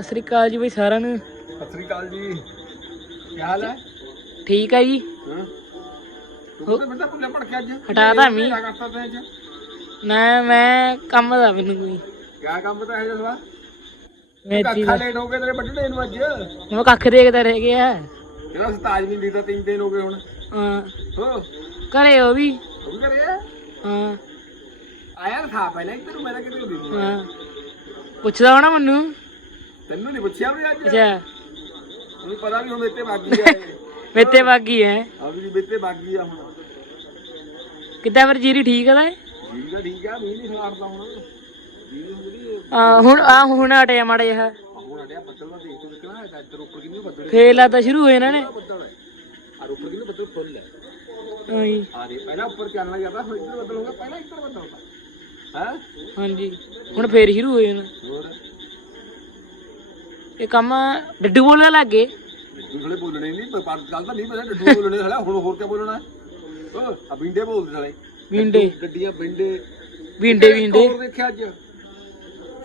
ਸਤਿ ਸ੍ਰੀ ਅਕਾਲ ਜੀ ਬਈ ਸਾਰਿਆਂ ਨੂੰ। ਸਤਿ ਸ੍ਰੀ ਅਕਾਲ ਜੀ। ਕੀ ਹਾਲ ਹੈ? ਠੀਕ ਆ ਜੀ। ਹਾਂ। ਤੂੰ ਤਾਂ ਬੇਟਾ ਭੁੱਲੇ ਪੜ ਕੇ ਅੱਜ। ਹਟਾ ਤਾ ਮੀਂਹ। ਮੇਰਾ ਕਰਤਾ ਤੈਂ ਅੱਜ? ਨਾ ਮੈਂ ਕੰਮ ਦਾ ਮੈਨੂੰ ਕੋਈ। ਕਿਆ ਕੰਮ ਤਾਂ ਹੈ ਜਸਵਾ ਮੇਰੀ ਕੱਖਾ ਲੇਟ ਹੋ ਗਏ ਤੇਰੇ ਵੱਢਣੇ ਨੂੰ ਅੱਜ। ਮੈਂ ਕੱਖ ਦੇਖਦਾ ਰਹਿ ਗਿਆ। ਜਿਹੜਾ ਸਤਾਜ ਨਹੀਂ ਦਿੱਤਾ ਤਿੰਨ ਦਿਨ ਹੋ ਗਏ ਹੁਣ। ਹਾਂ। ਹੋ। ਘਰੇ ਉਹ ਵੀ। ਤੂੰ ਹਾਂ। ਆਇਆ ਥਾ ਪਹਿਲਾਂ ਇੱਧਰ ਨੂੰ ਮੇਰਾ ਕਿਤੇ ਦੀ ਹਾਂ। ਪੁੱਛਦਾ ਹੋਣਾ ਮੈਨੂੰ। ਤੈਨੂੰ ਨਹੀਂ ਪੁੱਛਿਆ ਵੀ ਅੱਜ? ਅੱਛਾ। ਮੈਨੂੰ ਪਤਾ ਵੀ ਹੁਣ ਇੱਥੇ ਬਾਗੀ ਆ। ਮੇਤੇ ਬਾਗੀ ਹੈ। ਆ ਵੀ ਇੱਥੇ ਬਾਗੀ ਆ ਹੁਣ। ਕਿੱਦਾਂ ਫਿਰ ਜੀਰੀ ਠੀਕ ਆ ਦਾ ਠੀਕ ਆ ਠੀਕ ਆ ਮੀਂਹ ਨਹੀਂ ਖਲਾਰਦਾ ਹੁਣ। ਹੁੰਦੀ ਆ ਹੁਣ ਆ ਹੁਣ ਹਟਿਆ ਮਾੜਾ ਜਿਹਾ। ਹੁਣ ਅੜਿਆ ਬੱਦਲ ਦਾ ਦੇਖ ਤੂੰ ਨਿਕਲਣਾ ਹੈ ਇੱਧਰ ਉੱਪਰ ਕਿੰਨੀ ਬੱਦਲ ਫੇਰ ਲੱਗਦਾ ਸ਼ੁਰੂ ਹੋਏ ਇਹਨਾਂ ਨੇ। ਆ ਉੱਪਰ ਕਿੰਨੀ ਬੱਦਲ ਫੁੱਲ ਹੈ। ਹਾਂਜੀ ਆ ਦੇ ਪਹਿਲਾਂ ਉੱਪਰ ਚੱਲਣਾ ਜਾਂਦਾ ਫਿਰ ਇੱਧਰ ਬੱਦਲ ਹੋ ਗਿਆ ਪਹਿਲਾਂ ਇੱਧਰ ਬੱਦਲ ਹੁੰਦਾ ਹੈ? ਹਾਂਜੀ। ਹੁਣ ਫੇਰ ਸ਼ੁਰੂ ਹੋਏ ਨੇ ਹੋਰ? ਇਹ ਕੰਮ ਡੱਡੂ ਬੋਲਣ ਲੱਗ। ਗਏ ਦੂਸਰੇ ਬੋਲਣੇ ਨਹੀਂ ਪਰ ਗੱਲ ਤਾਂ ਨਹੀਂ ਪਤਾ ਡੱਡੂ ਬੋਲਣੇ ਹਲਾ ਹੁਣ ਹੋਰ ਕੀ ਬੋਲਣਾ ਓ ਆ ਬਿੰਡੇ ਬੋਲਦੇ ਸਾਲੇ। ਵਿੰਡੇ ਗੱਡੀਆਂ ਬਿੰਡੇ। ਵਿੰਡੇ ਵਿੰਡੇ ਹੋਰ ਦੇਖਿਆ ਅੱਜ।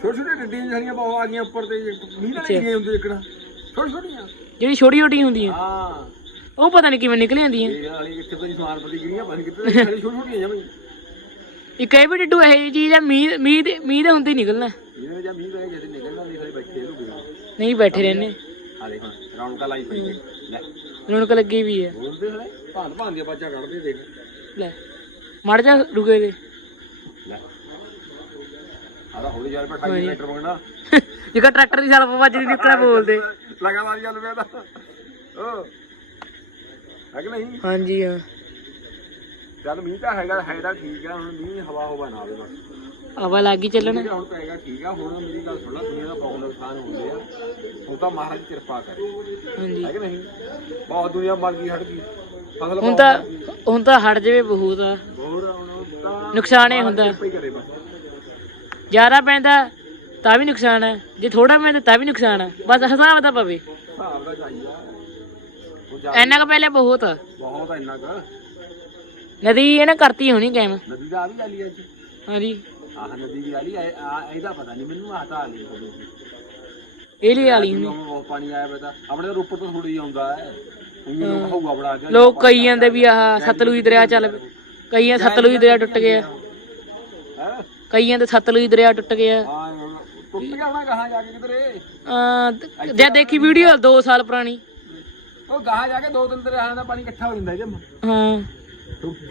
ਛੋਟੇ ਛੋਟੇ ਗੱਡੀਆਂ ਜਿਹੜੀਆਂ ਬਹੁਤ ਆ ਗਈਆਂ ਉੱਪਰ ਤੇ ਮੀਂਹ ਨਾਲ ਅੱਛਾ। ਗਏ ਹੁੰਦੇ ਦੇਖਣਾ। ਛੋਟੀ ਛੋਟੀਆਂ। ਜਿਹੜੀ ਛੋਟੀ ਛੋਟੀ ਹੁੰਦੀਆਂ। ਹਾਂ। ਉਹ ਪਤਾ ਨਹੀਂ ਕਿਵੇਂ ਨਿਕਲ ਜਾਂਦੀਆਂ ਇਹ ਵਾਲੀ ਕਿੱਥੇ ਤੋਂ ਸਮਾਨ ਪਤੀ ਗਿਰੀਆਂ ਬਣ ਕਿੱਥੇ ਛੋਟੀ ਛੋਟੀਆਂ ਜਮੀ ਇੱਕ ਇਹ ਵੀ ਡੱਡੂ ਇਹ ਚੀਜ਼ ਆ ਮੀਂਹ ਮੀਂਹ ਦੇ ਮੀਂਹ ਦੇ ਹੁੰਦੇ ਨਿਕਲਣਾ। ਜਾਂ ਮੀਂਹ ਪਏ ਜਦ ਨਿਕਲਣਾ ਨਹੀਂ ਸਾਰੇ ਬੱਚੇ। ਲੁਕੇ ਨਹੀਂ ਬੈਠੇ ਰਹਿੰਦੇ। ਆ ਦੇਖ ਰੌਣਕਾਂ ਲਾਈ ਪਈ ਹੈ। ਲੈ। ਰੌਣਕ ਲੱਗੀ ਵੀ ਆ ਬੋਲਦੇ ਹਲੇ ਭਾਂ ਭਾਂ ਦੀਆਂ ਬਾਜਾਂ ਕੱਢਦੇ ਦੇਖ। ਲੈ ਮੜ ਜਾ ਰੁਕੇ ਦੇ ਲੈ। ਆਦਾ ਹੌਲੀ ਚੱਲ ਪਾ 28 ਮੀਟਰ ਮੰਗਣਾ ਜਿਹੜਾ ਟਰੈਕਟਰ ਦੀ ਸਾਲ ਵੱਜ ਨਹੀਂ ਨਿਕਲਿਆ ਬੋਲਦੇ। ਲਗਾਤਾਰ ਚੱਲ ਪਿਆ ਤਾਂ। ਓ ਹੈ ਕਿ ਨਹੀਂ? ਹਾਂਜੀ ਹਾਂ। ਚੱਲ ਮੀਂਹ ਤਾਂ ਹੈਗਾ ਹੈਗਾ ਠੀਕ ਆ ਹੁਣ ਮੀਂਹ ਹਵਾ ਹਵਾ ਨਾ ਆਵੇ ਬਸ। ਹਵਾ ਲੱਗੀ ਚੱਲਣ। ਠੀਕ ਆ, ਹੁਣ ਪਏਗਾ ਠੀਕ ਆ ਹੁਣ ਮੇਰੀ ਗੱਲ ਸੁਣ ਲੈ ਦੁਨੀਆ ਦਾ ਬਹੁਤ ਨੁਕਸਾਨ ਹੁੰਦੇ ਆ। ਉਹ ਤਾਂ ਮਹਾਰਾਜ ਕਿਰਪਾ ਕਰੇ। ਹਾਂਜੀ। ਹੈ ਕਿ ਨਹੀਂ? ਬਹੁਤ ਦੁਨੀਆ ਮਰ ਗਈ ਹਟ ਗਈ। ਫਸਲ ਹੁਣ ਤਾਂ। ਹੁਣ ਹਟ ਜਾਵੇ ਬਹੁਤ। ਆ ਹੋਰ ਹੁਣ ਤਾਂ ਨੁਕਸਾਨ ਹੀ ਹੁੰਦਾ। ਕਿਰਪਾ ਹੀ ਕਰੇ ਬਸ। ਜ਼ਿਆਦਾ ਪੈਂਦਾ ਤਾਂ ਵੀ ਨੁਕਸਾਨ ਹੈ। ਜੇ ਥੋੜਾ ਪੈਂਦਾ ਤਾਂ ਵੀ ਨੁਕਸਾਨ ਹੈ। ਬਸ ਹਿਸਾਬ ਦਾ ਪਵੇ। ਹਿਸਾਬ ਦਾ ਚਾਹੀਦਾ ਉਹ ਜਾ ਇੰਨਾ ਕੁ ਪਹਿਲੇ ਬਹੁਤ। ਆ ਬਹੁਤ ਆ ਇੰਨਾ ਕੁ। ਨਦੀ ਇਹਨੇ ਕਰਤੀ ਹੋਣੀ ਕੈਮ ਨਦੀ ਦਾ ਆ ਵੀ ਆਲੀ ਅੱਜ ਹਾਂਜੀ। ਆਹ ਨਦੀ ਦੀ ਆਲੀ ਇਹਦਾ ਪਤਾ ਨਹੀਂ ਮੈਨੂੰ ਆਹ ਤਾਂ ਆਲੀ ਕਦੋਂ ਇਹ ਲਈ ਵਾਲੀ ਹੋਣੀ ਬਹੁਤ ਪਾਣੀ ਆਇਆ ਪਤਾ ਆਪਣੇ ਤਾਂ ਰੋਪੜ ਤੋਂ ਥੋੜੀ ਆਉਂਦਾ ਹੈ। ਉਹਨਾਂ ਨੂੰ ਹਊਗਾ ਬੜਾ ਅੱਗੇ ਲੋਕ ਕਈ ਜਾਂਦੇ ਵੀ ਆਹ ਸਤਲੁਜ ਦਰਿਆ ਚੱਲ ਕਈਆਂ ਸਤਲੁਜ ਦਰਿਆ ਟੁੱਟ ਗਿਆ। ਕਈਆਂ ਦੇ ਸਤਲੁਜ ਦਰਿਆ ਟੁੱਟ ਗਿਆ। ਹਾਂ ਟੁੱਟ ਗਿਆ ਹੋਣਾ ਕਹਾਂ ਜਾ ਕੇ ਕਿਧਰੇ। ਅਹ ਜੇ ਦੇਖੀ ਵੀਡੀਓ 2 ਸਾਲ ਪੁਰਾਣੀ। ਉਹ ਗਾਹਾਂ ਜਾ ਕੇ ਦੋ ਤਿੰਨ ਦਰਿਆਵਾਂ ਦਾ ਪਾਣੀ ਇਕੱਠਾ ਹੋ ਜਾਂਦਾ ਜਮ ਹਾਂ।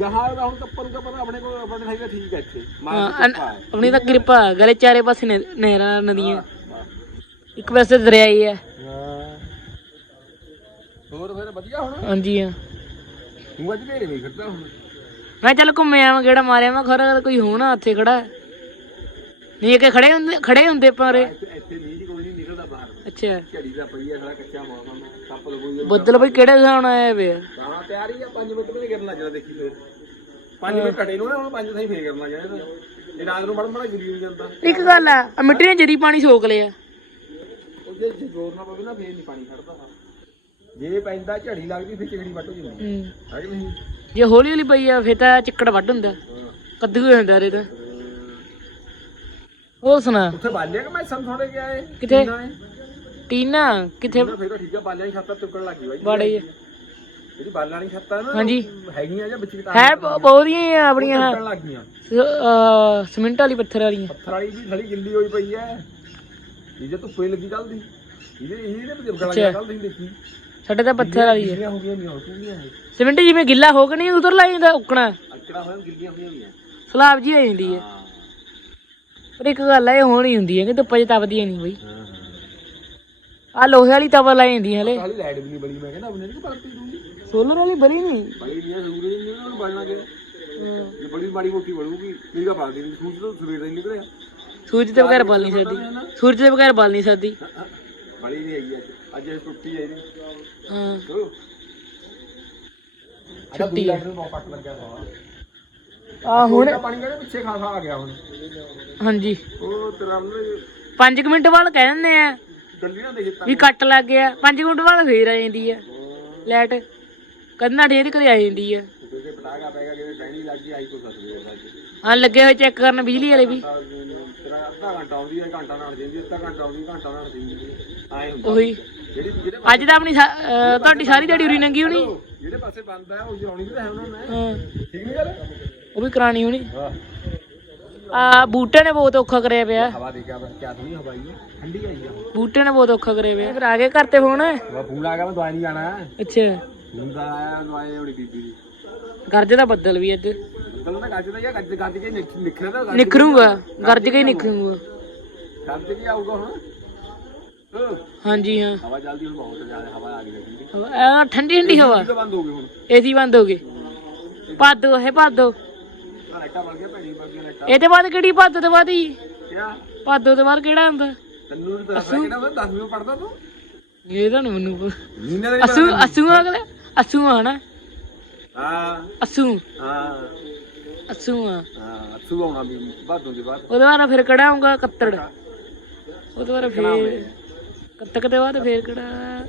ਗਾਹਾਂ ਦਾ ਹੁਣ ਕੱਪਰ ਨੂੰ ਪਤਾ ਆਪਣੇ ਕੋਲ ਆਪਣੇ ਹੈਗਾ ਠੀਕ ਹੈ ਇੱਥੇ। ਹਾਂ, ਅਨ- ਆਪਣੀ ਤਾਂ ਕਿਰਪਾ ਗਲੇ ਚਾਰੇ ਪਾਸੇ ਨੇ ਨਹਿਰਾਂ ਨਦੀਆਂ। ਇੱਕ ਪਾਸੇ ਦਰਿਆ ਹੀ। ਹੈ। ਹੋਰ ਫਿਰ ਵਧੀਆ ਹੁਣ? ਹਾਂਜੀ ਹਾਂ। ਤੂੰ ਅੱਜ ਢੇਰੇ ਨਹੀਂ ਫਿਰਦਾ ਹੁਣ। ਮੈਂ ਚੱਲ ਘੁੰਮੇ ਆਵਾਂ ਗੇੜਾ ਮਾਰਿਆ ਮੈਂ ਖਰਾ ਕੋਈ ਹੋਣਾ ਉੱਥੇ ਖੜਾ ਨਹੀਂ ਕਿ ਖੜੇ ਹੁੰਦੇ ਖੜੇ ਹੁੰਦੇ ਪਰ ਇੱਥੇ ਇੱਥੇ ਮੀਂਹ ਦੀ ਕੋਈ ਨਹੀਂ ਨਿਕਲਦਾ ਬਾਹਰ। ਅੱਛਾ। ਝੜੀ ਦਾ ਪਈ ਆ ਸਾਲਾ ਕੱਚਾ ਮੌਸਮ ਸੱਪ ਲਗੂਗੇ ਬੱਦਲ ਬਈ ਕਿਹੜੇ ਹਿਸਾਬ ਨਾਲ ਆਏ ਵੇ ਆ? ਹਾਂ ਤਿਆਰੀ ਆ 5 ਮਿੰਟ ਵੀ ਗਿਰਨ ਲੱਗ ਜਾਣਾ ਦੇਖੀ ਫੇਰ। 5 ਮਿੰਟ ਘਟੇ ਨੂੰ ਨਾ ਹੁਣ 5 ਸਹੀ ਫੇਰ ਗਿਰਨ ਲੱਗ ਜਾਣਾ ਇਹਦਾ। ਇਹ ਰਾਤ ਨੂੰ ਬੜਾ ਬੜਾ ਗਿਰੀ ਨਹੀਂ ਜਾਂਦਾ। ਇੱਕ ਗੱਲ ਆ ਆਹ ਮਿੱਟੀ ਨੇ ਜਦੀ ਪਾਣੀ ਸੋਕ ਲਿਆ। ਉਹਦੇ ਜੇ ਜ਼ੋਰ ਨਾ ਪਵੇ ਨਾ ਫੇਰ ਨਹੀਂ ਪਾਣੀ ਖੜਦਾ ਜੇ ਪੈਂਦਾ ਝੜੀ ਲੱਗਦੀ ਫਿਰ ਝੜੀ ਵੱਟ ਹੋ ਜਾਂਦੀ ਹੂੰ। ਹੈ ਕਿ ਨਹੀਂ? ਜੇ ਹੌਲੀ ਹੌਲੀ ਪਈ ਆ ਫੇਰ ਤਾਂ ਚਿੱਕੜ ਵੱਢ ਹੁੰਦਾ। ਕੱਦੂ ਹੋ ਜਾਂਦਾ ਰੇ ਤਾਂ। ਹੋਰ ਸੁਣਾ? ਉੱਥੇ ਬਾਲਿਆ ਕਿ ਮੈਂ ਸਮ ਥੋੜੇ ਗਿਆ ਏ ਕਿੱਥੇ? ਟੀਨਾ ਕਿੱਥੇ? ਫੇਰ ਤਾਂ ਠੀਕ ਆ ਬਾਲਿਆਂ ਦੀ ਛੱਤਾਂ ਟੁੱਕਣ ਲੱਗੀ ਬਾਈ। ਬਾੜੇ ਜਿਹੜੀ ਬਾਲਾਂ ਦੀ ਛੱਤਾਂ ਨਾ ਹਾਂਜੀ। ਹੈਗੀਆਂ ਜਾਂ ਵਿੱਚ ਕਿਤਾ ਹੈ ਬਹੁਤੀਆਂ ਹੀ ਆ ਆਪਣੀਆਂ। ਲੱਗ ਗਈਆਂ। ਅਹ ਸਿਮੈਂਟ ਵਾਲੀ ਪੱਥਰ ਵਾਲੀਆਂ। ਪੱਥਰ ਵਾਲੀ ਵੀ ਥਲੀ ਗਿੱਲੀ ਹੋਈ ਪਈ ਐ। ਇਹਦੇ ਧੁੱਪੇ ਲੱਗੀ ਕੱਲ ਦੀ। ਇਹਦੇ ਇਹਦੇ ਬਜ਼ੁਰਗਾਂ ਅੱਛਾ। ਲੱਗਾ ਕੱਲ ਦੀ ਦੇਖੀ। ਸਾਡੇ ਤਾਂ ਪੱਥਰ ਵਾਲੀ ਹੈ ਗਿੱਲੀਆਂ ਹੋ ਗਈਆਂ ਨਹੀਂ ਹੋ। ਗਈਆਂ ਸਿਮੈਂਟ ਜਿਵੇਂ ਗਿੱਲਾ ਹੋ ਕੇ ਨਹੀਂ ਉਧਰ ਲੱਗ ਜਾਂਦਾ ਉੱਕਣਾ। ਅਕੜਾ ਹੋਇਆ ਗਿੱਲੀਆਂ ਹੋਈਆਂ ਹੋਈਆਂ। ਸਲਾਬ ਜੀ ਹੋ ਜਾਂਦੀ ਹੈ ਹਾਂ। ਪਰ ਇੱਕ ਗੱਲ ਆ ਇਹ ਹੋਣੀ ਹੁੰਦੀ ਹੈ ਕਿ ਧੁੱਪਾਂ 'ਚ ਤਪਦੀਆਂ ਨਹੀਂ ਬਈ। ਹਾਂ ਆ ਲੋਹੇ ਵਾਲੀ ਤਵਾ ਲਾਈ ਜਾਂਦੀ ਹਲੇ। ਹਾਲੀ ਲਾਈਟ ਵੀ ਨਹੀਂ ਬਲੀ ਮੈਂ ਕਹਿੰਦਾ ਉਹਨੇ ਨਹੀਂ ਬਲਤੀ ਦੂੰਗੀ ਸੋਲਰ ਵਾਲੀ ਬਰੀ ਨਹੀਂ। ਬਲੀ ਨਹੀਂ ਸੂਰਜ ਨਹੀਂ ਉਹਨਾਂ ਨੂੰ ਕਿ ਜੇ ਬੜੀ ਮਾੜੀ ਮੋਟੀ ਬਲੂਗੀ ਠੀਕ ਆ ਬਲਦੀ ਨਹੀਂ ਸੂਰਜ ਤੋਂ ਸਵੇਰ ਦਾ ਹੀ ਨਿਕਲਿਆ। ਸੂਰਜ ਦੇ ਬਗੈਰ ਬਲ ਨਹੀਂ ਸਕਦੀ। ਸੂਰਜ ਦੇ ਬਗੈਰ ਬਲ ਨਹੀਂ ਸਕਦੀ। ਬਲੀ ਨਹੀਂ ਆਈ ਅੱਜ। ਅੱਜ ਇਹ ਟੁੱਟੀ ਹੈ ਇਹਦੀ। ਹਾਂ। ਛੁੱਟੀ ਨੂੰ ਲੱਗਿਆ ਹੋਇਆ ਆ ਹੁਣ ਪਾਣੀ ਕਿਹੜੇ ਪਿੱਛੇ ਖਾਸਾ ਆ ਗਿਆ ਹੁਣ। ਹਾਂਜੀ। ਉਹ ਤੇਰਾ ਉਹਨੇ 5 ਮਿੰਟ ਬਾਅਦ ਕਹਿ ਦਿੰਦੇ ਆ ਗੱਲੀ ਨਾ ਦੇਖੀ ਤਾਂ ਵੀ ਕੱਟ ਲੱਗ ਗਿਆ। 5 ਮਿੰਟ ਬਾਅਦ ਫੇਰ ਆ ਜਾਂਦੀ ਆ। ਲਾਈਟ। ਕਦਨਾ ਢੇਰ ਕਦੇ ਆ ਜਾਂਦੀ ਆ। ਕਿਤੇ ਪਟਾਗਾ ਪੈਗਾ ਕਿਤੇ ਟੈਣੀ ਲੱਗ ਗਈ ਆਈ ਕੋ ਸਕਦੇ ਹੋ ਹਾਂ ਲੱਗੇ ਹੋਏ ਚੈੱਕ ਕਰਨ ਬਿਜਲੀ ਵਾਲੇ ਵੀ। ਤੇਰਾ ਅੱਧਾ ਘੰਟਾ ਆਉਂਦੀ ਹੈ ਘੰਟਾ ਨਾਲ ਜਾਂਦੀ ਅੱਧਾ ਘੰਟਾ ਆਉਂਦੀ ਘੰਟਾ ਨਾਲ ਜਾਂਦੀ ਆਏ ਹੁੰਦਾ ਉਹੀ। ਜਿਹੜੀ ਜਿਹੜੇ ਅੱਜ ਤਾਂ ਆਪਣੀ ਸਾ- ਅਹ ਤੁਹਾਡੀ ਸਾਰੀ ਦਿਹਾੜੀ ਉਰੀ ਨੰਗੀ ਹੋਣੀ। ਜਿਹੜੇ ਪਾਸੇ ਬੰਦ ਹੈ। ਉਹ ਜਾਉਣੀ ਵੀ ਤਾਂ ਹੈ ਉਹਨਾਂ ਨੇ ਹਾਂ ਠੀਕ ਨਹੀਂ ਗੱਲ ਉਹ ਵੀ ਕਰਾਣੀ ਹੋਣੀ। ਹਾਂ ਆ ਬੂਟੇ ਨੇ ਬਹੁਤ ਔਖਾ ਕਰਿਆ ਪਿਆ। ਹਵਾ ਦੇ ਕੇ ਕਿਆ ਥੋੜੀ ਹਵਾ ਆਈ ਹੈ ਠੰਡੀ ਆਈ ਆ ਬੂਟੇ ਨੇ ਬਹੁਤ ਔਖਾ ਕਰਿਆ ਪਿਆ। ਫਿਰ ਆ ਗਏ ਘਰ ਤੇ ਫੋਨ ਵਾ ਫੋਨ ਆ ਗਿਆ ਮੈਂ ਦਵਾਈ ਨਹੀਂ ਜਾਣਾ। ਅੱਛਾ। ਬੀਬੀ ਦੀ ਗਰਜ ਦਾ ਬੱਦਲ ਵੀ ਅੱਜ ਬੱਦਲ ਨਾ ਗੱਜ ਦਾ ਜਾਂ ਗੱਜ ਗੱਜ ਕੇ ਨਿਖ- ਨਿਖਰੇ ਦਾ ਗੱਜ ਨਿਖਰੂਗਾ ਗਰਜ ਕੇ ਹੀ ਨਿਖਰੂਗਾ। ਗੱਜ ਕੇ ਆਊਗਾ ਹੁਣ। ਹਾਂ, ਹਾਂਜੀ ਹਾਂ। ਹਵਾ ਜਲਦੀ ਹੁਣ ਬਹੁਤ ਜ਼ਿਆਦਾ ਹਵਾ ਆ ਗਈ ਲੱਗੀ ਹਵਾ- ਆ ਠੰਡੀ ਠੰਡੀ ਹਵਾ। ਤਾਂ ਬੰਦ ਹੋ ਗਏ ਹੁਣ। ਏਸੀ ਬੰਦ ਹੋ ਗਏ ਭਾਦੋ ਹੈ ਭਾਦੋ। ਆਹ ਲਾਈਟਾਂ ਬਣ ਗਿਆ ਭੈਣੀ ਬਣ ਗਿਆ ਲਾਈਟਾਂ। ਇਹ ਤੇ ਬਾਅਦ ਕਿਹੜੀ ਭਾਦੋ ਤੋਂ ਬਾਅਦ ਹੀ? ਕਿਆ? ਭਾਦੋ ਤੋਂ ਬਾਅਦ ਕਿਹੜਾ ਹੁੰਦਾ? ਤੈਨੂੰ ਨਹੀਂ ਪਤਾ ਕਿਹੜਾ ਹੁੰਦਾ? 10ਵੀਂ ਪੜਦਾ ਤੂੰ? ਇਹ ਤਾਂ ਨੀ ਮੈਨੂੰ ਪਤਾ। ਮਹੀਨੇ ਦਾ ਅਸੂ ਅਸੂ ਅਗਲੇ? ਅਸੂ ਆ ਨਾ? ਹਾਂ। ਅਸੂ। ਹਾਂ। ਅਸੂ ਆ। ਹਾਂ ਅਸੂ ਆਉਣਾ ਵੀ ਬਾਦੋਂ ਦੇ ਬਾਅਦ ਉਹਦੇ ਬਾਅਦ ਫਿਰ ਕਿਹੜਾ ਆਉਂਗਾ ਕੱਤੜ। ਉਹਦੇ ਬਾਅਦ ਫਿਰ ਕੱਤਕ ਦੇ ਬਾਅਦ ਫਿਰ ਕਿਹੜਾ?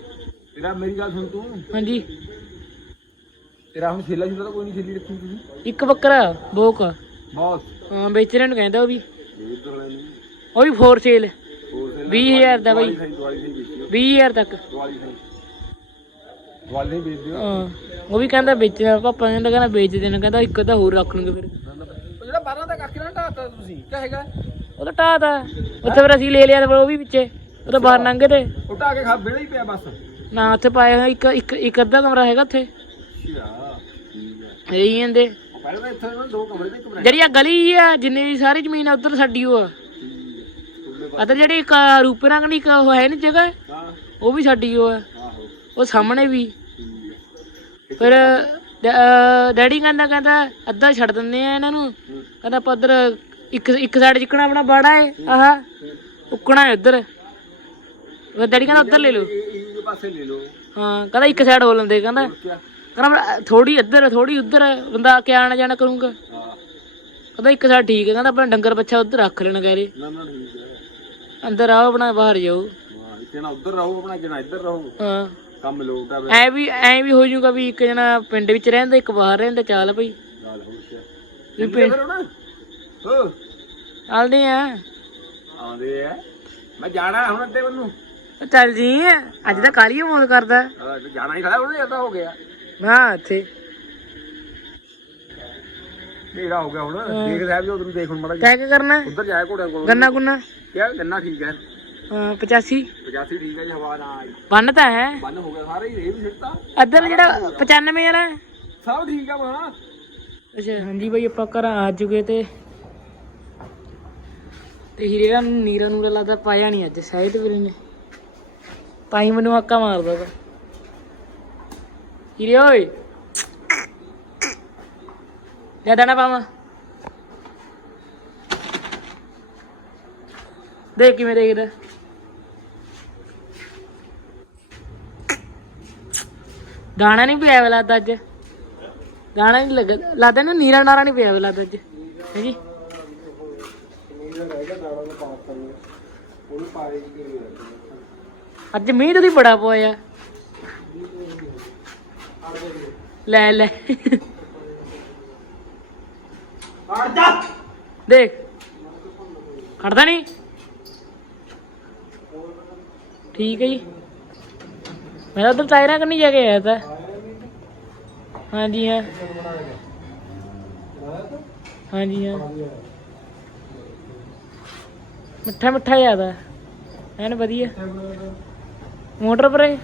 ਤੇਰਾ ਮੇਰੀ ਗੱਲ ਸੁਣ ਤੂੰ। ਹਾਂਜੀ। ਤੇਰਾ ਹੁਣ ਛੇਲਾ ਛੁਲਾ ਤਾਂ ਕੋਈ ਨਹੀਂ ਛੇਲੀ ਰੱਖੀ ਤੁਸੀਂ ਇੱਕ ਬੱਕਰਾ ਬੋਕ। ਬੌਸ। ਹਾਂ ਵੇਚਣੇ ਨੂੰ ਕਹਿੰਦਾ ਉਹ ਵੀ। ਇਹ ਤਾਂ ਲੈਣੀ ਉਹ ਵੀ ਫੋਰ ਸੇਲ। ਹੋਰ ਤੇ 20000 ਦਾ ਬਾਈ। ਦਵਾਈ ਨਹੀਂ ਵੇਚਿਓ 20000 ਤੱਕ। ਨਹੀਂ ਨਹੀਂ ਹਾਂ। ਉਹ ਵੀ ਕਹਿੰਦਾ ਵੇਚਣਾ ਪਾਪਾ ਕਹਿੰਦਾ ਕਹਿੰਦਾ ਵੇਚ ਦੇਣਾ ਕਹਿੰਦਾ ਇੱਕ ਤਾਂ ਹੋਰ ਰੱਖ ਲੂੰਗੇ ਫਿਰ। ਉਹ ਜਿਹੜਾ 12 ਦਾ ਕੱਖ ਨਾ ਢਾਤਾ ਤੁਸੀਂ ਕਿਆ ਹੈਗਾ? ਉਹ ਤਾਂ ਢਾਤਾ। ਉੱਥੇ ਫਿਰ ਅਸੀਂ ਲੈ ਲਿਆ ਤੇ ਫਿਰ ਉਹ ਵੀ ਵਿੱਚੇ ਉਹ ਤਾਂ ਬਾਹਰ ਲੰਘੇ ਤੇ। ਉਹ ਢਾ ਕੇ ਖਾ ਬੇੜਾ ਹੀ ਪਿਆ ਬਸ। ਨਾ ਉੱਥੇ ਪਾਇਆ ਹੋਇਆ ਇੱਕ ਇੱਕ ਇੱਕ ਅੱਧਾ ਕਮਰਾ ਹੈਗਾ ਉੱਥੇ। ਅੱਛਾ। ਠੀਕ ਹੈ ਇਹੀ ਪਹਿਲਾਂ ਤਾਂ ਇੱਥੇ ਨਾ ਦੋ ਕਮਰੇ ਤੇ ਇੱਕ ਬਣਾ ਜਿਹੜੀ ਆ ਗਲੀ ਆ ਜਿੰਨੇ ਵੀ ਸਾਰੀ ਜ਼ਮੀਨ ਆ ਉਧਰ ਸਾਡੀ ਉਹ ਆ। ਅਦਰ ਜਿਹੜੀ ਇੱਕ ਰੂਪੇ ਰੰਗ ਦੀ ਇੱਕ ਉਹ ਹੈ ਨੀ ਜਗ੍ਹਾ ਹਾਂ। ਉਹ ਵੀ ਸਾਡੀ ਉਹ ਆ। ਉਹ ਸਾਹਮਣੇ ਵੀ। ਫਿਰ ਡ- ਡੈਡੀ ਕਹਿੰਦਾ ਕਹਿੰਦਾ ਅੱਧਾ ਛੱਡ ਦਿੰਦੇ ਆ ਇਹਨਾਂ ਨੂੰ। ਕਹਿੰਦਾ ਆਪਾਂ ਉਧਰ ਇੱਕ ਇੱਕ ਸਾਈਡ ਜਿੱਕਣਾ ਆਪਣਾ ਬਾੜਾ ਹੈ ਆਹ ਉੱਕਣਾ ਹੈ ਉਧਰ। ਫਿਰ ਡੈਡੀ ਕਹਿੰਦਾ ਉਧਰ ਲੈ ਲਓ। ਇਹ ਇਹ ਪਾਸੇ ਲੈ ਲਓ। ਹਾਂ ਕਹਿੰਦਾ ਇੱਕ ਸਾਈਡ ਹੋ ਲੈਂਦੇ ਕਹਿੰਦਾ। ਕਿਆ? ਕਹਿੰਦਾ ਥੋੜੀ ਇੱਧਰ ਥੋੜੀ ਉੱਧਰ ਬੰਦਾ ਕਿ ਆਣਾ ਜਾਣਾ ਕਰੂੰਗਾ। ਹਾਂ। ਕਹਿੰਦਾ ਇੱਕ ਸਾਈਡ ਠੀਕ ਹੈ ਕਹਿੰਦਾ ਆਪਣਾ ਡੰਗਰ ਬੱਚਾ ਉੱਧਰ ਰੱਖ ਲੈਣਾ ਕਹਿ ਰਹੇ। ਨਾ ਨਾ ਠੀਕ ਹੈ ਅੰਦਰ ਆਓ ਆਪਣਾ ਬਾਹਰ ਜਾਓ। ਹਾਂ ਇੱਥੇ ਨਾ ਉੱਧਰ ਰਹੋ ਆਪਣਾ ਜਣਾ ਇੱਧਰ ਰਹੋ। ਹਾਂ। ਕੰਮ ਲੋਟ ਆ ਐ ਵੀ ਐ ਵੀ ਹੋ ਜਾਊਗਾ ਵੀ ਇੱਕ ਜਣਾ ਪਿੰਡ ਵਿੱਚ ਰਹਿੰਦਾ ਇੱਕ ਬਾਹਰ ਰਹਿੰਦਾ ਚੱਲ ਭਈ ਗੱਲ ਹੋ ਗਿਆ ਵੀ ਵੀ ਪਿੰਡ ਫਿਰ ਨਾ ਹੋ। ਚੱਲਦੇ ਆ। ਆਉਂਦੇ ਆ। ਮੈਂ ਜਾਣਾ ਹੁਣ ਅੱਡੇ ਵੱਲੋਂ। ਚੱਲ ਜੀ ਅੱਜ ਤਾਂ ਕਾਲੀ ਫੋਨ ਕਰਦਾ। ਜਾਣਾ ਹੀ ਖੜਾ ਉਹਨੇ ਜਾਂਦਾ ਹੋ ਗਿਆ। ਹਾਂ ਇੱਥੇ। ਢੇੜਾ ਹੋ ਗਿਆ ਹੁਣ। ਦੇਖ ਸਾਹਿਬ ਜੀ ਉਧਰ ਦੇਖ ਹੁਣ ਮੜਾ ਤੈਂ ਕੀ ਕਰਨਾ? ਉੱਧਰ ਜਾਏ ਘੋੜਿਆਂ ਕੋਲ। ਗੰਨਾ ਗੁੰਨਾ? ਕਿਆ ਗੰਨਾ ਠੀਕ ਹਾਂ। 85 85 ਠੀਕ ਹੈ ਜੀ ਹਵਾ ਨਾ ਆਈ। ਬੰਨ ਤਾਂ ਹੈ। ਬੰਨ ਹੋ ਗਿਆ ਸਾਰੇ ਹੀ ਇਹ ਵੀ ਸਿੱਟਾ ਅੱਧਰ ਜਿਹੜਾ 95 ਵਾਲਾ ਸਭ ਠੀਕ ਆ ਮਹਾ ਅੱਛਾ। ਹਾਂਜੀ ਬਈ ਆਪਾਂ ਘਰ ਆ ਚੁੱਕੇ ਤੇ। ਤੇ ਹੀਰੇ ਨੂੰ ਨੀਰਾ ਨੂਰਾ ਲੱਗਦਾ ਪਾਇਆ ਨਹੀਂ ਅੱਜ। ਸਾਹਿਤ ਵੀਰੇ ਨੇ। ਹੀ ਮੈਨੂੰ ਹੱਕਾ ਮਾਰਦਾ ਤਾ ਹੀਰੇ ਓਏ। ਲੈ ਦਾਣਾ ਪਾਵਾਂ। ਦੇਖ ਕਿਵੇਂ ਦੇਖਦਾ। ਗਾਣਾ ਨਹੀਂ ਪਿਆ ਵੇ ਲੱਗਦਾ ਅੱਜ। ਗਾਣਾ ਨਹੀਂ ਲੱਗਾ ਲੱਗਦਾ ਨਾ, ਨੀਰਾ ਨਾਰਾ ਨਹੀਂ ਪਿਆ ਵੇ ਅੱਜ। ਹੈ ਅੱਜ ਮੀਂਹ ਤਾਂ ਦੀ ਬੜਾ ਪੋਇਆ। ਲੈ ਲੈ। ਦੇਖ। ਖੜਦਾ ਨਹੀਂ? ਠੀਕ ਹੈ ਜੀ। ਮੈਂ ਤਾਂ ਉਧਰ ਟਾਇਰਾਂ ਕਰਨੀ ਜਾ ਕੇ ਆਇਆ ਤਾਂ। ਹਾਂਜੀ, ਹਾਂ। ਹਾਂਜੀ, ਹਾਂ। ਮਿੱਠਾ ਮਿੱਠਾ ਜ਼ਿਆਦਾ ਐਨ ਵਧੀਆ। ਮੋਟਰ ਪਰੇ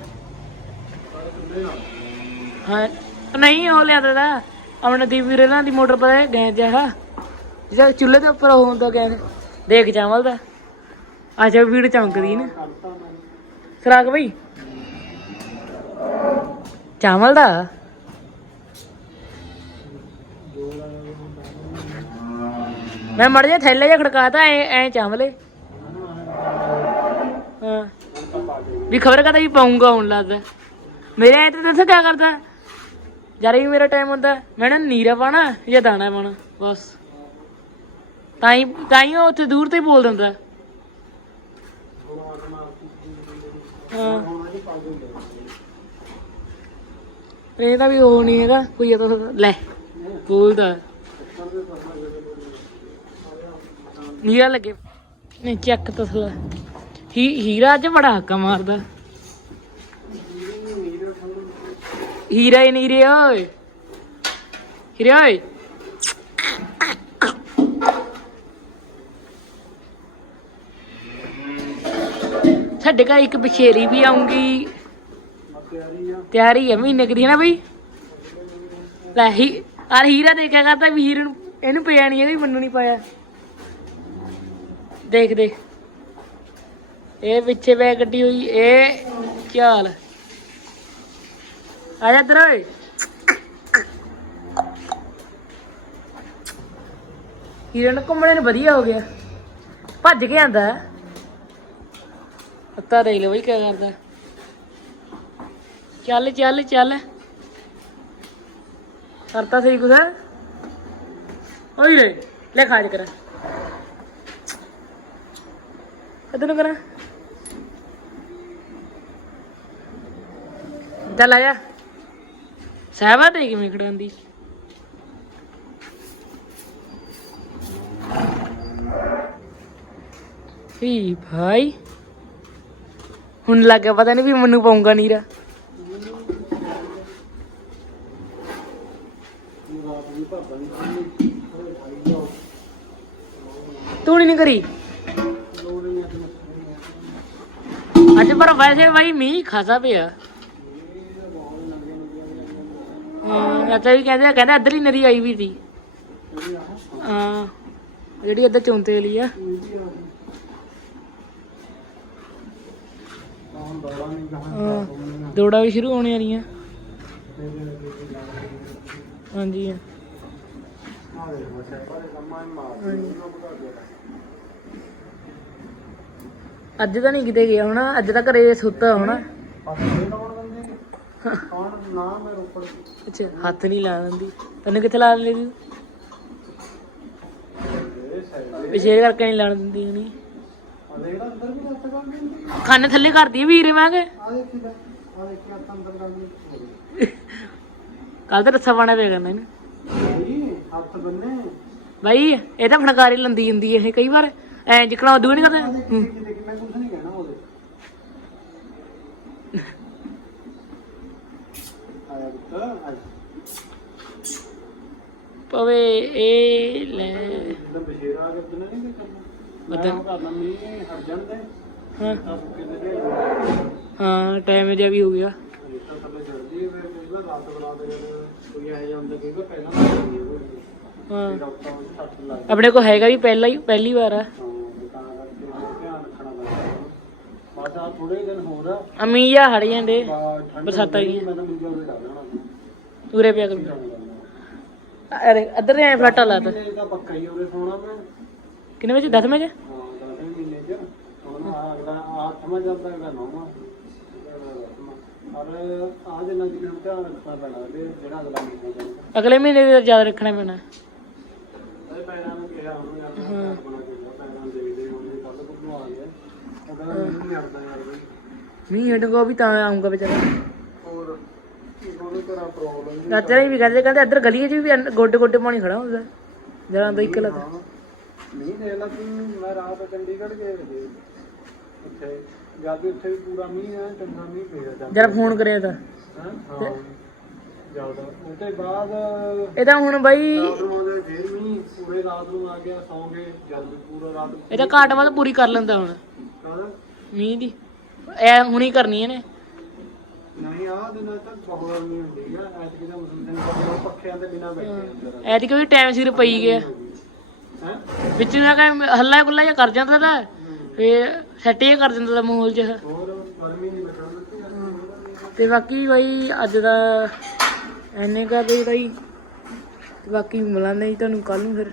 ਹਾਂ, ਨਹੀਂ, ਉਹ ਲਿਆ ਤਾ ਆਪਣੇ ਦੀਪ ਵੀਰੇ ਨਾਲ ਦੀ ਮੋਟਰ ਪਰੇ ਗਏ ਜਾ ਜਿਹੜਾ ਚੁੱਲ੍ਹੇ ਦੇ ਉੱਪਰ ਉਹ ਹੁੰਦਾ ਗੈਸ ਦੇਖ ਚਾਵਲ ਦਾ। ਅੱਛਾ ਵੀੜ ਚਮਕਦੀ ਨਾ। ਸਰਾਗ ਬਈ। ਚਾਵਲ ਦਾ? ਮੈਂ ਮੜ ਜਾ ਥੈਲੇ ਜਿਹਾ ਖੜਕਾਤਾ, ਐ ਐ ਚਾਵਲੇ। ਹਾਂ। ਵੀ ਖਬਰ ਕਦਾ ਵੀ ਪਾਉਂਗਾ ਹੁਣ ਲੱਗਦਾ। ਮੇਰੇ ਐ ਤੇ ਦੱਸ ਕਿਆ ਕਰਦਾ? ਯਾਰ ਵੀ ਮੇਰਾ ਟਾਈਮ ਹੁੰਦਾ, ਮੈਂ ਨਾ ਨੀਰਾ ਪਾਣਾ ਜਾਂ ਦਾਣਾ ਪਾਣਾ ਬਸ। ਤਾਂ ਹੀ ਤਾਂ ਹੀ ਉਹ ਉੱਥੇ ਦੂਰ ਤੇ ਹੀ ਬੋਲ ਦਿੰਦਾ ਹਾਂ। ਇਹਦਾ ਵੀ ਉਹ ਨਹੀਂ ਹੈਗਾ, ਕੋਈ ਇਹ ਤਾਂ ਲੈ ਬੋਲਦਾ ਨੀਰਾ ਲੱਗੇ। ਨਹੀਂ, ਚੱਕ ਤਸਲਾ ਹੀ, ਹੀਰਾ ਅੱਜ ਬੜਾ ਹੱਕਾ ਮਾਰਦਾ। ਹੀਰਾ ਹੀ ਨਹੀਂ ਰੇ ਓਏ। ਹੀਰੇ, ਓਏ। ਸਾਡੇ ਘਰ ਇੱਕ ਬਛੇਰੀ ਵੀ ਆਉਂਗੀ ਤਿਆਰੀ ਹੈ ਮਹੀਨੇ ਕਰੀ ਨਾ ਬਈ? ਲੈ ਹੀ ਆ ਹੀਰਾ ਦੇਖਿਆ ਕਰਦਾ ਵੀ ਹੀਰ ਨੂੰ, ਇਹਨੂੰ ਪਿਆ ਨਹੀਂ ਇਹ ਵੀ ਮੈਨੂੰ ਨਹੀਂ ਪਾਇਆ। ਦੇਖ ਦੇਖ। ਇਹ ਪਿੱਛੇ ਬੈ ਗੱਡੀ ਹੋਈ, ਇਹ ਚਾਲ ਆ ਜਾ ਇੱਧਰ ਓਏ। ਹੀਰਨ ਘੁੰਮਣੇ ਨੂੰ ਵਧੀਆ ਹੋ ਗਿਆ। ਭੱਜ ਕੇ ਆਂਦਾ। ਅੱਤਾ ਦੇਖ ਲਓ ਬਈ ਕੀ ਕਰਦਾ। ਚੱਲ ਚੱਲ ਚੱਲ। ਕਰਤਾ ਸਹੀ ਕੁਛ? ਓਏ, ਲੈ ਲੈ ਖਾਜ ਕਰ। ਇਧਰ ਨੂੰ ਕਰਾਂ। ਚੱਲ ਆਇਆ ਸਹਿਬਾ ਤੇ ਕਿਵੇਂ ਖੜਾਂਦੀ ਹੀ ਭਾਈ, ਹੁਣ ਲੱਗਿਆ ਪਤਾ ਨਹੀਂ ਵੀ ਮੈਨੂੰ ਪਾਉਂਗਾ ਨੀਰਾ। ਤੂੰ ਨਹੀਂ ਕਰੀ। ਅੱਜ ਪਰ ਵੈਸੇ ਭਾਈ ਮੀਂਹ ਖਾਸਾ ਪਿਆ। ਹਾਂ, ਅੱਛਾ ਵੀ ਕਹਿੰਦੇ ਕਹਿੰਦਾ ਇੱਧਰ ਹੀ ਨਦੀ ਆਈ ਵੀ ਸੀ। ਹਾਂ, ਜਿਹੜੀ ਇੱਧਰ ਚੌਂਤੇ ਵਾਲੀ ਆ। ਹਾਂ, ਦੌੜਾ ਵੀ ਸ਼ੁਰੂ ਹੋਣ ਵਾਲੀਆਂ ਹਾਂਜੀ। ਹਾਂ। ਅੱਜ ਤਾਂ ਨਹੀਂ ਕਿਤੇ ਗਿਆ ਹੋਣਾ, ਅੱਜ ਤਾਂ ਘਰੇ ਸੁੱਤਾ ਹੋਣਾ। ਅੱਛਾ, ਹੱਥ ਨਹੀਂ ਲਾ ਦਿੰਦੀ। ਤੈਨੂੰ ਕਿੱਥੇ ਲਾ ਦਿੰਦੀ ਵਿਸ਼ੇਰ ਕਰਕੇ ਨਹੀਂ ਲਾਣ ਦਿੰਦੀ ਨਹੀਂ ਖਾਨੇ ਥੱਲੇ ਕਰਦੀ ਆ ਵੀਰੇ ਮੈਂ ਕਿ ਕੱਲ ਤੇ ਰੱਸਾ ਪਾਣਾ ਪਿਆ ਕਰਨਾ ਹੱਥ ਬੰਨੇ। ਇਹ ਤਾਂ ਫਣਕਾਰੀ ਲੰਦੀ ਜਾਂਦੀ ਇਹ ਕਈ ਵਾਰ। ਐ ਜਿਕਣਾ ਉਦੋਂ ਨਹੀਂ ਕਰਦਾ। ਹੂੰ। ਦੇਖ ਮੈਂ ਕੁਝ ਨਹੀਂ ਕਹਿਣਾ ਉਹਦੇ। ਆਇਆ ਬੁੱਤ ਆ ਪਵੇ ਇਹ ਲੈ। ਜਦੋਂ ਬਸ਼ੇਰਾ ਆ ਕੇ ਦਿਨ ਨਹੀਂ ਕਰਨਾ। ਪਤਾ। ਮੈਂ ਕਰਨਾ ਮੀਂਹ ਹਟ ਜਾਂਦੇ। ਹਾਂ। ਦੇ ਟਾਈਮ ਜਿਹਾ ਵੀ ਹੋ ਗਿਆ। ਰੇਤਾ ਥੱਲੇ ਚੜਦੀ ਹੈ ਫਿਰ ਕਈ ਵਾਰ ਰਾਤ ਬਣਾ ਦੇ ਕੋਈ ਆ ਜਾਂਦਾ ਕਈ ਵਾਰ ਪਹਿਲਾਂ ਹੈ। ਕੋਈ ਹਾਂ ਡਾਕਟਰ ਨੂੰ ਸੱਟ ਲੱਗ ਆਪਣੇ ਕੋ ਹੈਗਾ ਵੀ ਪਹਿਲਾ ਹੀ ਪਹਿਲੀ ਵਾਰ ਆ। ਹਾਂ ਤਾਂ ਕਰਕੇ ਧਿਆਨ ਰੱਖਣਾ ਪੈਂਦਾ ਬਸ ਆ ਥੋੜੇ ਦਿਨ ਹੋਰ ਆ। ਅਮੀ ਜਾਂ ਹੜ ਜਾਂਦੇ। ਬਾ- ਠੰਡ ਬਰਸਾਤਾਂ ਮੈਂ ਤਾਂ ਉਰੇ ਉਰੇ ਪਿਆ ਕਰ ਅਰੇ ਅੱਧਰ ਐ ਫਲਾਟਾ ਲਾਤਾ। ਮਹੀਨੇ ਦਾ ਪੱਕਾ ਹੀ ਉਰੇ ਸੋਣਾ ਮੈਂ। ਕਿੰਨੇ ਵਜੇ? 10 ਵਜੇ? ਹਾਂ 10 ਮਹੀਨੇ ਚ। ਹੁਣ ਆ ਅਗਲਾ ਆਠਵਾਂ ਜਾਂਦਾ ਹੈਗਾ ਨੌਵਾਂ। ਔਰ ਆ ਦੇ ਨਾਲ ਜਿਹੜਾ ਧਿਆਨ ਰੱਖਣਾ ਪੈਣਾ ਵੀ ਜਿਹੜਾ ਅਗਲਾ ਮਹੀਨਾ ਜਾਂਦਾ ਅਗਲੇ ਮਹੀਨੇ ਦਾ ਜ਼ਿਆਦਾ ਰੱਖਣਾ ਪੈਣਾ। ਇਹ ਪੈਰਾਂ ਨੂੰ ਕਿਹਾ ਉਹਨੂੰ ਯਾਰ ਹਾਂ। ਬਣਾ ਕੇ ਦਿਓ, ਪੈਰਾਂ ਦੇ ਦੇ ਉਹਨੇ ਕੱਲ ਨੂੰ ਆ ਗਿਆ ਉਹ ਕਹਿੰਦਾ ਮੈਨੂੰ ਨਹੀਂ ਅੜਦਾ ਯਾਰ ਬਈ। ਮੀਂਹ ਹਟੂਗਾ ਵੀ ਤਾਂ ਆਉਂਗਾ ਵਿਚਾਰਾ। ਹੋਰ ਉਹਨੂੰ ਤੇਰਾ ਪ੍ਰੋਬਲਮ ਚਾਚਾ ਨੇ ਵੀ ਕਹਿੰਦੇ ਕਹਿੰਦੇ ਇੱਧਰ ਗਲੀ 'ਚ ਵੀ ਗੋਡੇ ਗੋਡੇ ਪਾਣੀ ਖੜਾ ਹੁੰਦਾ। ਜਰਾਂ ਦਾ ਇਕਲਾ ਤਾਂ ਨਹੀਂ ਦੇ ਲਾ ਤੂੰ ਮੈਂ ਰਾਤ ਚੰਡੀਗੜ੍ਹ ਗਏ ਸੀ ਉੱਥੇ ਜਦ ਵੀ ਉੱਥੇ ਵੀ ਪੂਰਾ ਮੀਂਹ ਆ ਚੰਗਾ ਮੀਂਹ ਪਿਆ ਜਾਂਦਾ। ਫੋਨ ਕਰਿਆ ਤਾਂ। ਹਾਂ? ਹਾਂ। ਬਾਅਦ ਇਹ ਤਾਂ ਹੁਣ ਬਾਈ ਰਾਤ ਨੂੰ ਆਉਂਦੇ ਫੇਰ ਮੀਂਹ ਪੂਰੇ ਰਾਤ ਨੂੰ ਆ ਗਿਆ ਸੌਂ ਗਏ ਜਦ ਵੀ ਪੂਰਾ ਰਾਤ ਇਹ ਤਾਂ ਘਾਟ ਵੱਧ ਪੂਰੀ ਕਰ ਲੈਂਦਾ ਹੁਣ। ਕਾਹਦਾ? ਮੀਂਹ ਦੀ। ਐ ਹੁਣੀ ਕਰਨੀ ਇਹਨੇ। ਨਹੀਂ ਆ ਦਿਨਾਂ ਤੱਕ ਬਹੁਤ ਗਰਮੀ ਹੁੰਦੀ ਆ। ਐਤਕੀ ਦਾ ਮੌਸਮ ਪਤਾ ਉਹ ਪੱਖਿਆਂ ਦੇ ਬਿਨਾ ਬੈਠੇ ਅੰਦਰ ਐਤਕੀ ਟਾਈਮ ਸਿਰ ਪਈ ਗਿਆ। ਹੈ? ਵਿੱਚ ਮੈਂ ਕਹਾਂ ਹੱਲਾ ਗੁੱਲਾ ਜਿਹਾ ਕਰ ਜਾਂਦਾ ਤਾਂ ਫੇਰ ਸੈੱਟ ਕਰ ਦਿੰਦਾ ਤਾਂ ਮਾਹੌਲ ਜਿਹਾ। ਹੋਰ ਗਰਮੀ ਨਹੀਂ ਬੈਠਣ ਦਿੱਤੀ। ਤੇ ਬਾਕੀ ਬਾਈ ਅੱਜ ਦਾ ਐਨੇ ਕਰ ਦੇ ਬਾਈ ਤੇ ਬਾਕੀ ਮਿਲਾਂਗੇ ਜੀ ਤੁਹਾਨੂੰ ਕੱਲ ਨੂੰ ਫਿਰ